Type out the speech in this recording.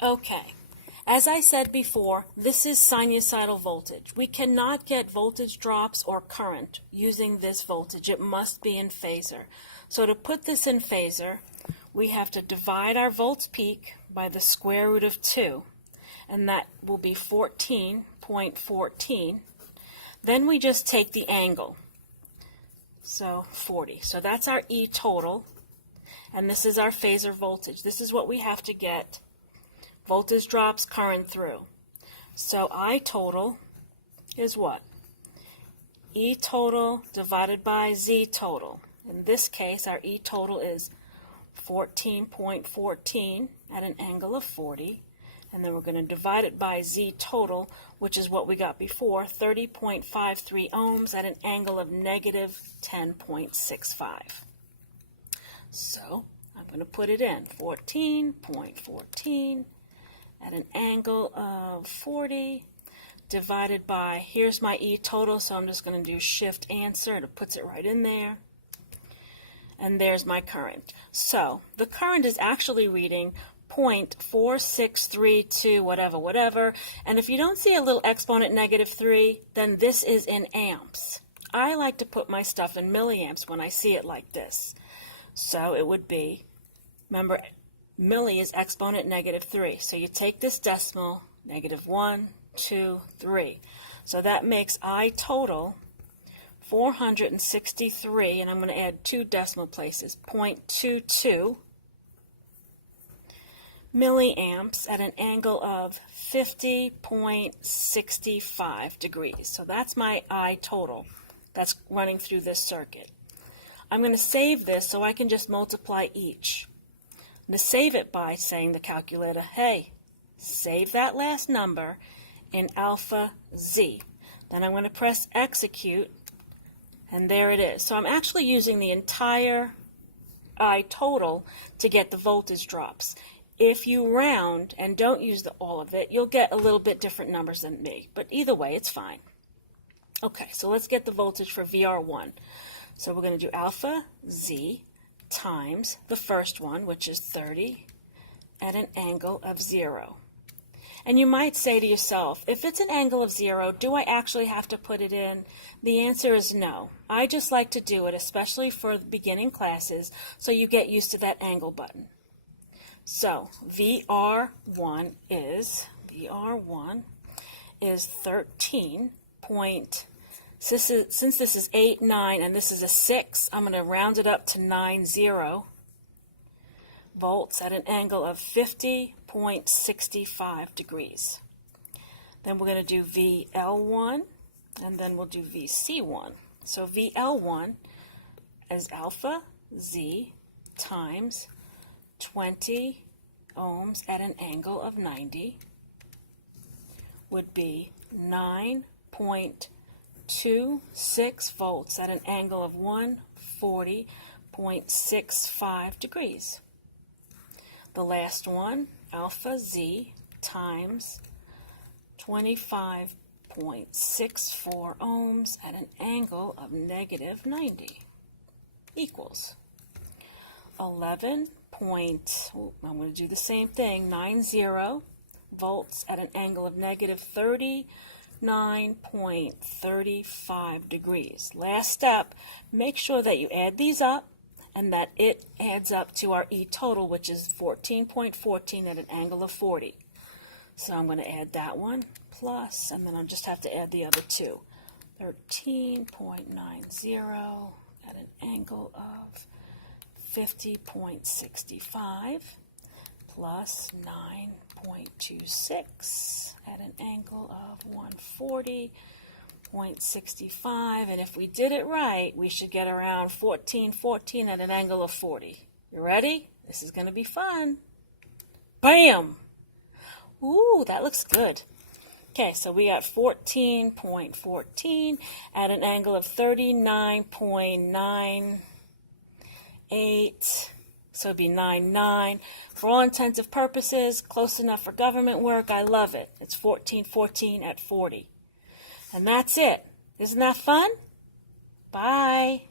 Okay, as I said before, this is sinusoidal voltage. We cannot get voltage drops or current using this voltage. It must be in phasor. So to put this in phasor, we have to divide our volts peak by the square root of 2, and that will be 14.14. Then we just take the angle, so 40. So that's our E total, and this is our phasor voltage. This is what we have to get voltage drops, current through. So I total is what? E total divided by Z total. In this case, our E total is 14.14 at an angle of 40. And then we're going to divide it by Z total, which is what we got before, 30.53 ohms at an angle of negative 10.65. So I'm going to put it in, 14.14 at an angle of 40 divided by, here's my E total, so I'm just going to do shift answer, and it puts it right in there. And there's my current. So the current is actually reading 0.4632 whatever, and if you don't see a little exponent negative 3, then this is in amps. I like to put my stuff in milliamps when I see it like this. So it would be, remember, milli is exponent negative 3. So you take this decimal, negative 1, 2, 3. So that makes I total 463, and I'm going to add 2 decimal places, 0.22 milliamps at an angle of 50.65 degrees. So that's my I total that's running through this circuit. I'm going to save this so I can just multiply each. I'm going to save it by saying to the calculator, hey, save that last number in alpha Z. Then I'm going to press execute, and there it is. So I'm actually using the entire I total to get the voltage drops. If you round and don't use all of it, you'll get a little bit different numbers than me. But either way, it's fine. Okay, so let's get the voltage for VR1. So we're going to do alpha Z times the first one, which is 30 at an angle of 0. And you might say to yourself, if it's an angle of 0, do I actually have to put it in? The answer is no. I just like to do it, especially for beginning classes, so you get used to that angle button. So VR1 is 13 point, since this is 8, 9, and this is a 6, I'm going to round it up to 90 volts at an angle of 50.65 degrees. Then we're going to do VL1, and then we'll do VC1. So VL1 is alpha Z times 20 ohms at an angle of 90 would be 9.26 volts at an angle of 140.65 degrees. The last one, alpha Z times 25.64 ohms at an angle of negative 90 equals 11 point, I'm going to do the same thing, 90 volts at an angle of negative 39.35 degrees. Last step, make sure that you add these up and that it adds up to our E total, which is 14.14 at an angle of 40. So I'm going to add that one plus, and then I'll just have to add the other two. 13.90 at an angle of 50.65 plus 9.26 at an angle of 140.65, and if we did it right, we should get around 14.14 at an angle of 40. You ready? This is going to be fun. Bam! Ooh, that looks good. Okay, so we got 14.14 at an angle of 39.98. So it'd be 99. For all intensive purposes, close enough for government work. I love it. It's 14.14 at 40. And that's it. Isn't that fun? Bye.